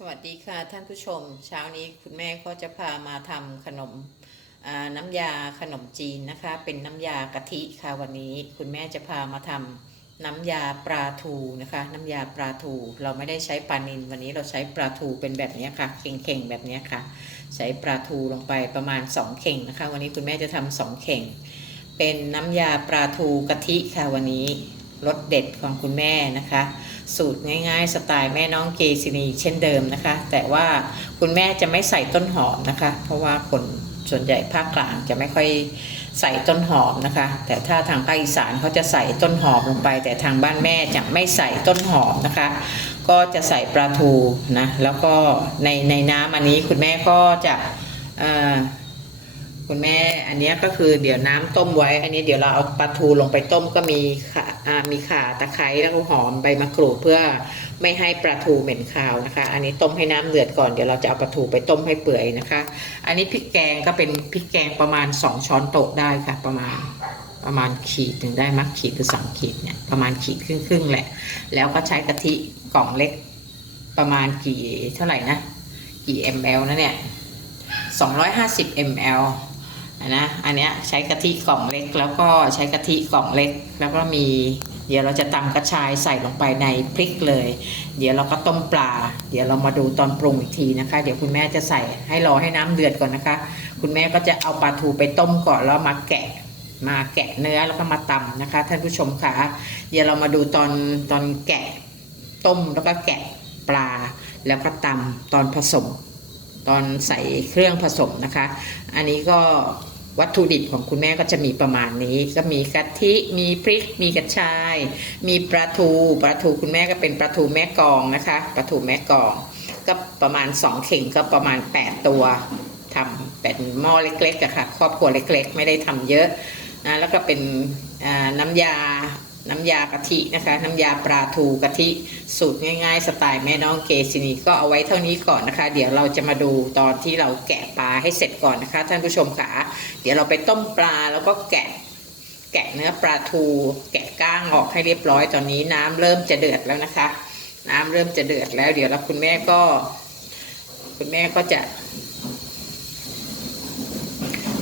สวัสดีค่ะท่านผู้ชม เช้านี้คุณแม่ก็จะพามาทำขนมน้ำยาขนมจีนนะคะ เป็นน้ำยากะทิค่ะวันนี้ คุณแม่จะพามาทำน้ำยาปลาทูนะคะ น้ำยาปลาทู เราไม่ได้ใช้ปลานิลวันนี้เราใช้ปลาทูเป็นแบบนี้ค่ะเข่งๆแบบนี้ค่ะ ใช้ปลาทูลงไปประมาณ 2 เข่งนะคะ วันนี้คุณแม่จะทำสองเข่ง เป็นน้ำยาปลาทูกะทิค่ะวันนี้รสเด็ดของคุณแม่นะคะ สูตรง่ายๆ สไตล์แม่น้องเกซินีเช่นเดิมนะคะ แต่ว่าคุณแม่จะไม่ใส่ต้นหอมนะคะ เพราะว่าคนส่วนใหญ่ภาคกลางจะไม่ค่อยใส่ต้นหอมนะคะ แต่ถ้าทางภาคอีสานเขาจะใส่ต้นหอมลงไป แต่ทางบ้านแม่จะไม่ใส่ต้นหอมนะคะ ก็จะใส่ปลาทูนะแล้วก็ในในน้ำอันนี้คุณแม่ก็จะอ่อ คุณแม่อันนี้ก็คือเดี๋ยวน้ำต้มไว้ อันนี้เดี๋ยวเราเอาปลาทูลงไปต้มก็มีข่ามีข่าตะไคร้แล้วก็หอมใบมะกรูดเพื่อไม่ให้ปลาทูเหม็นคาวนะคะ อันนี้ต้มให้น้ำเดือดก่อนเดี๋ยวเราจะเอาปลาทูไปต้มให้เปื่อยนะคะ อันนี้พริกแกงก็เป็นพริกแกงประมาณ 2 ช้อนโต๊ะได้ค่ะ ประมาณประมาณขีดหนึ่งได้มักขีดหรือสองขีดเนี่ยประมาณขีดครึ่งๆแหละ แล้วก็ใช้กะทิกล่องเล็กประมาณกี่เท่าไหร่นะกี่ ml นะเนี่ย250 ml อะ นะอันเนี้ยใช้กะทิกล่องเล็ก แล้วก็ใช้กะทิกล่องเล็ก แล้วก็มีเดี๋ยวเราจะตำกระชายใส่ลงไปในพริกเลย เดี๋ยวเราก็ต้มปลา เดี๋ยวเรามาดูตอนปรุงอีกทีนะคะ เดี๋ยวคุณแม่จะใส่ให้รอให้น้ำเดือดก่อนนะคะ คุณแม่ก็จะเอาปลาทูไปต้มก่อนแล้วมาแกะ มาแกะเนื้อแล้วก็มาตำนะคะ ท่านผู้ชมค่ะเดี๋ยวเรามาดูตอนตอนแกะต้มแล้วก็แกะปลาแล้วก็ตำตอนผสม ตอนใส่เครื่องผสมนะคะ อันนี้ก็วัตถุดิบของคุณแม่ก็จะมีประมาณนี้ ก็มีกะทิมีพริก มีกระชาย มีปลาทูปลาทูคุณแม่ก็เป็นปลาทูแม่กองนะคะปลาทูแม่กอง ก็ประมาณ 2 เข่งก็ประมาณ 8 ตัวทำเป็นหม้อเล็กๆอะค่ะครอบครัวเล็กๆ ไม่ได้ทำเยอะนะแล้วก็เป็นน้ำยา น้ำยากะทินะคะ น้ำยาปลาทูกะทิสูตรง่ายๆ สไตล์แม่น้องเกซินีก็เอาไว้เท่านี้ก่อนนะคะ เดี๋ยวเราจะมาดูตอนที่เราแกะปลาให้เสร็จก่อนนะคะ ท่านผู้ชมค่ะเดี๋ยวเราไปต้มปลาแล้วก็แกะแกะเนื้อปลาทูแกะก้างออกให้เรียบร้อยตอนนี้น้ำเริ่มจะเดือดแล้วนะคะ น้ำเริ่มจะเดือดแล้ว เดี๋ยวเราคุณแม่ก็ คุณแม่ก็จะ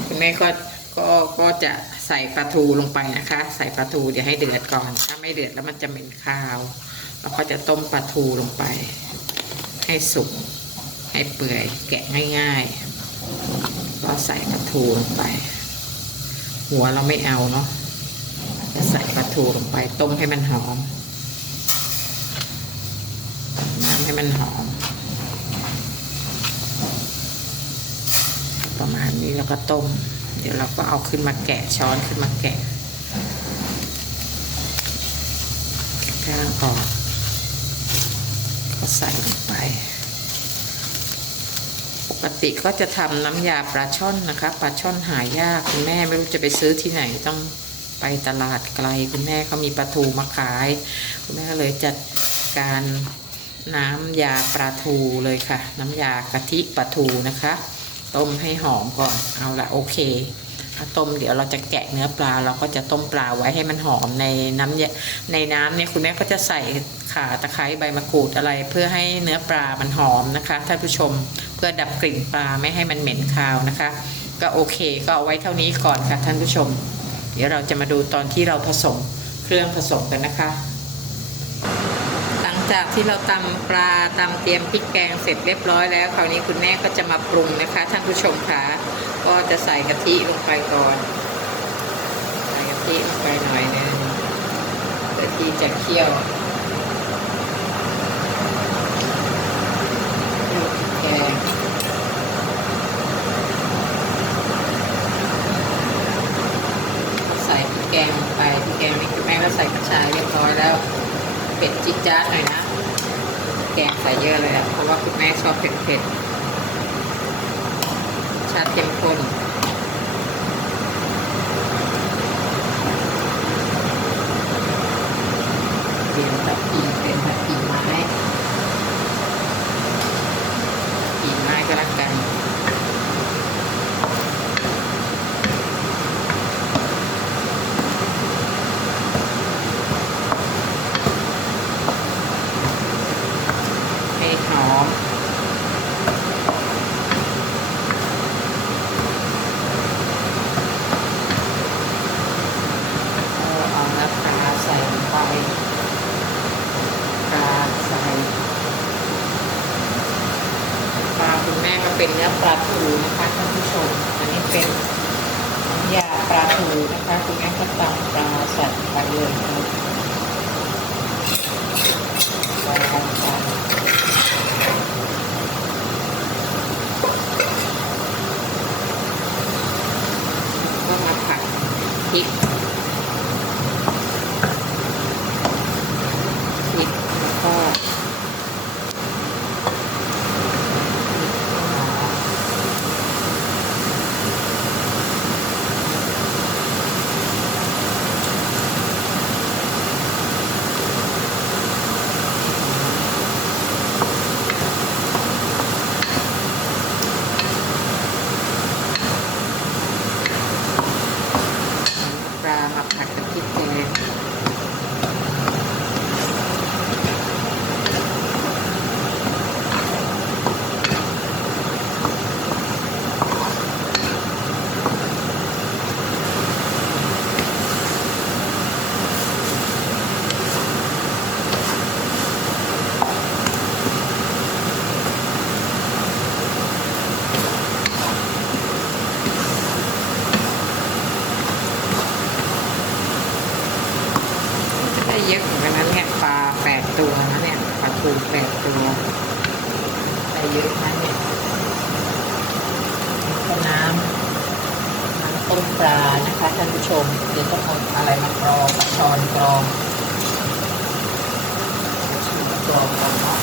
คุณแม่ก็ ก็ก็จะใส่ปลาทูลงไปนะคะ ใส่ปลาทูเดี๋ยวให้เดือดก่อน ถ้าไม่เดือดแล้วมันจะเหม็นคาว เราก็จะต้มปลาทูลงไป ให้สุกให้เปื่อยแกะง่ายๆ ก็ใส่ปลาทูลงไป หัวเราไม่เอาเนาะจะใส่ปลาทูลงไปต้มให้มันหอมน้ำให้มันหอม ประมาณนี้แล้วก็ต้ม ดี๋ยวเราก็เอาขึ้นมาแกะช้อนขึ้นมาแกะแก้างออกก็ใส่ลงไป ปกติก็จะทำน้ำยาปลาช่อนนะคะปลาช่อนหายากคุณแม่ไม่รู้จะไปซื้อที่ไหนต้องไปตลาดไกล คุณแม่เขามีปลาทูมาขาย คุณแม่ก็เลยจัดการน้ำยาปลาทูเลยค่ะ น้ำยากะทิปลาทูนะคะ ต้มให้หอมก่อน เอาละโอเคถ้าต้มเดี๋ยวเราจะแกะเนื้อปลา เราก็จะต้มปลาไว้ให้มันหอมในน้ำยในน้ำเนี่ยคุณแม่ก็จะใส่ข่าตะไคร้ใบมะกรูดอะไร เพื่อให้เนื้อปลามันหอมนะคะท่านผู้ชมเพื่อดับกลิ่นปลาไม่ให้มันเหม็นคาวนะคะ ก็โอเคก็เอาไว้เท่านี้ก่อนค่ะท่านผู้ชม เดี๋ยวเราจะมาดูตอนที่เราผสมเครื่องผสมกันนะคะ จากที่เราตำปลาตำเตรียมพริกแกงเสร็จเรียบร้อยแล้วคราวนี้คุณแม่ก็จะมาปรุงนะคะท่านผู้ชมคะก็จะใส่กะทิลงไปก่อน ใส่กะทิลงไปหน่อยนึงเพื่อที่จะเคี่ยวพริกแกงใส่พริกแกงลงไปพริกแกงนี่คุณแม่ก็ใส่กระชายเรียบร้อยแล้วเผ็ดจิ๊จ๊าดหน่อยนะ แกงใส่เยอะเลยอะเพราะว่าคุณแม่ชอบเผ็ดเผ็ดๆชาติเข้มข้นเตรียมผัดกีเป็นผัดกีไม้กีไม้ก็แล้วกัน ให้หอม ยาปลาถูนะคะคุณแม่ก็ตำปลาสัตว์ไปเลยค่ะปลาสัตว์ก็มาผัดพริกพริกแล้วก็ ปลามาผัดกับพริกแกงได้เยอะเหมือนกันนะเนี่ยปลาแปดตัวนะเนี่ย ปูแปดตัวไปเยอะนะเนี่ยก็น้ำน้ำต้มปลานะคะท่านผู้ชม เดี๋ยวต้องเอาอะไรมากรองช้อนกรองช้อนกรองก่อนเนาะ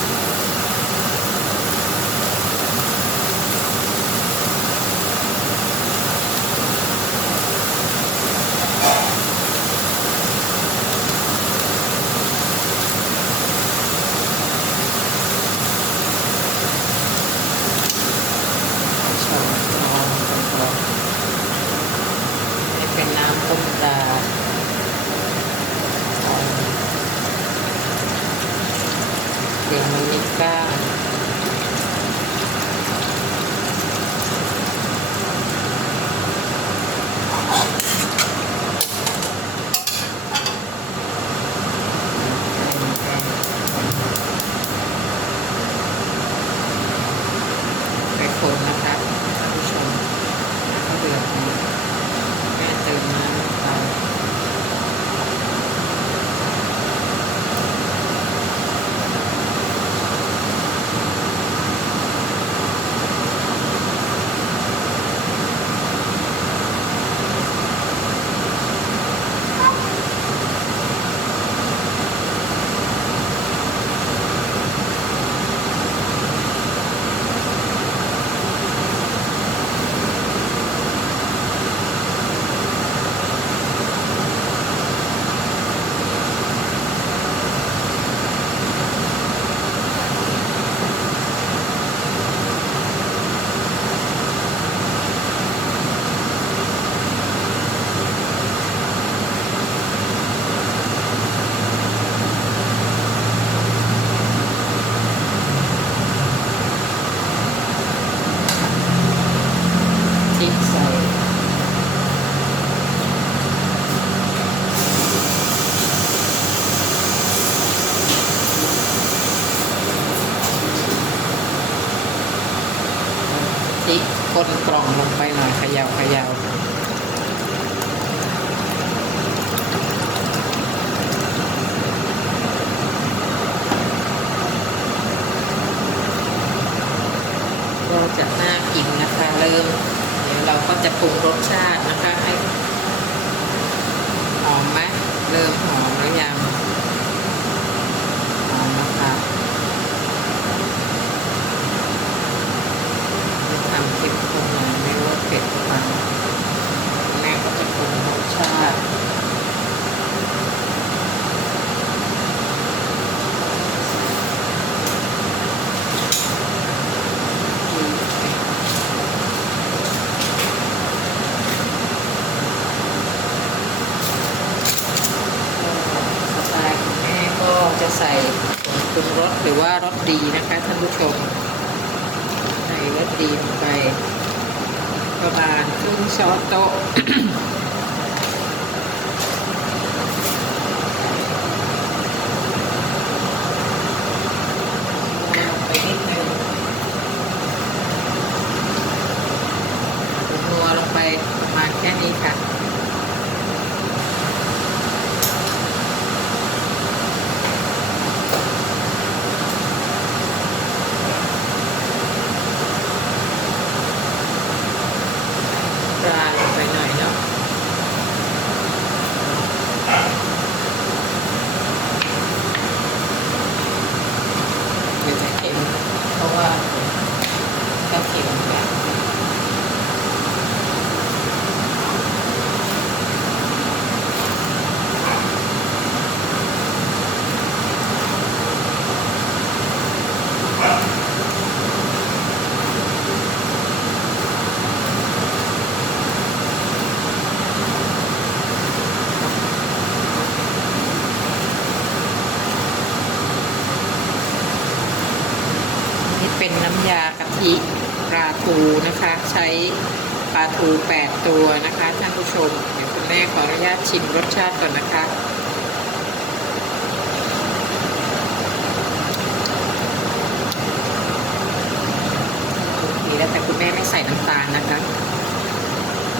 พริกคนกล่องลงไปหน่อยขยาวขยาวก็จะน่ากินนะคะเริ่มเดี๋ยวเราก็จะปรุงรสชาตินะคะให้อมไหมเริ่มหอมแล้วยังหอมนะคะทำเค็มข้นหน่อยไม่รู้ว่าเผ็ดหรือเปล่าแม่ก็จะปรุงรสชาติสไตล์ของแม่ก็จะ ใส่ผงปรุงรสหรือว่ารสดีนะคะท่านผู้ชม ใส่รสดีลงไป ประมาณครึ่งช้อนโต๊ะ ลงไปนิดนึงผงนัวลงไปประมาณแค่นี้ค่ะ ทิปลาทู นะคะ ใช้ปลาทู 8 ตัวนะคะท่านผู้ชม เดี๋ยวคุณแม่ขออนุญาตชิมรสชาติก่อนนะคะโอเคแล้วแต่คุณแม่ไม่ใส่น้ำตาลนะคะ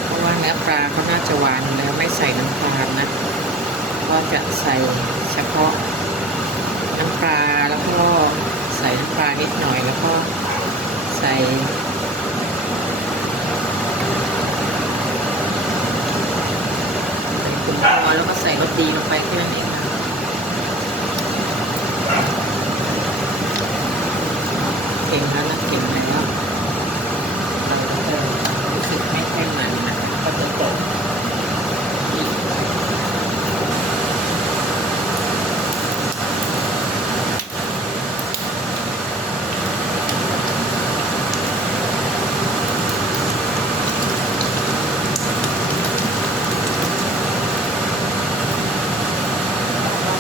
เพราะว่าเนื้อปลาเขาน่าจะหวานแล้วไม่ใส่น้ำตาลนะ ก็จะใส่เฉพาะน้ำปลาแล้วก็ใส่น้ำปลานิดหน่อยแล้วก็ใส่ขุนพอแล้วก็ใส่รสดีลงไปแค่นั้นเองค่ะเก่งแล้วนะเก่งแล้วเราก็จะรู้สึกไม่ค่อยมันนะก็จะตกอีก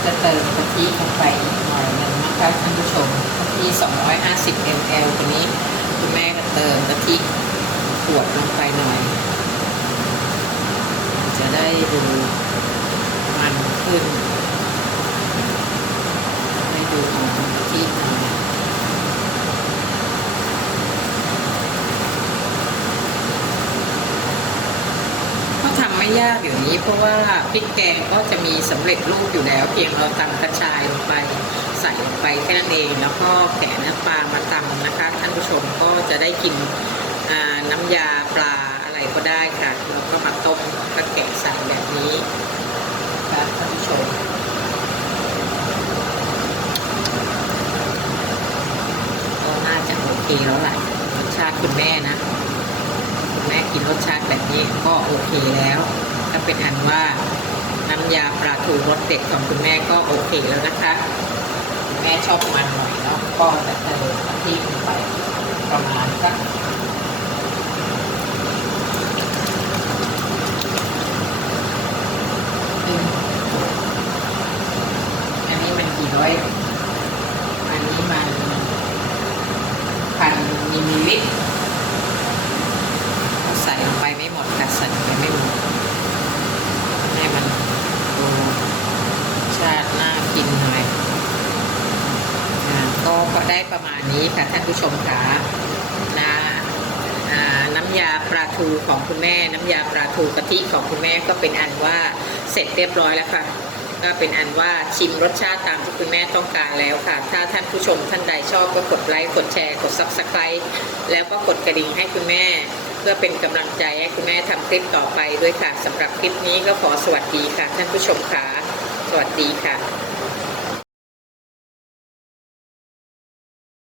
จะเติมกะทิลงไปอีกหน่อยหนึงนะคะท่านผู้ชมกะทิ250 ml ตัวนี้คุณแม่ก็เติมกะทิขวดลงไปหน่อย จะได้ดูมันขึ้นให้ดูหอมกะทิหน่อยก็ ทำไม่ยากอยู่นี้ เพราะว่าพริกแกงก็จะมีสำเร็จรูปอยู่แล้ว เพียงเราตำกระชายลงไปใส่ลงไปแค่นั้นเองแล้วก็แกะเนื้อปลามาตำนะคะ ท่านผู้ชมก็จะได้กินน้ำยาปลาอะไรก็ได้ค่ะแล้วก็มาต้มก็แกะใส่แบบนี้ค่ะท่านผู้ชมก็น่าจะโอเคแล้วแหละรสชาติคุณแม่นะแม่กินรสชาติแบบนี้ก็โอเคแล้ว เป็นอันว่าน้ำยาปลาทูรสเด็ดของคุณแม่ก็โอเคแล้วนะคะแม่ชอบมันหน่อยเนาะก็จะเติมที่ไปประมาณสักครึ่งอันนี้มันกี่ร้อยอันนี้มันพันมิลลิลิตร ใส่ลงไปไม่หมดค่ะใส่ลงไปไม่หมดให้มันดูชาติน่ากินหน่อยอ่าก็ก็ได้ประมาณนี้ค่ะท่านผู้ชมค่ะนะอ่าน้ำยา ปลาทูของคุณแม่ น้ำยาปลาทูกะทิของคุณแม่ก็เป็นอันว่าเสร็จเรียบร้อยแล้วค่ะ ก็เป็นอันว่าชิมรสชาติตามที่คุณแม่ต้องการแล้วค่ะ ถ้าท่านผู้ชมท่านใดชอบก็กดไลค์กดแชร์กด subscribe แล้วก็กดกระดิ่งให้คุณแม่ เพื่อเป็นกำลังใจให้คุณแม่ทำคลิปต่อไปด้วยค่ะสำหรับคลิปนี้ก็ขอสวัสดีค่ะ ท่านผู้ชมค่ะสวัสดีค่ะ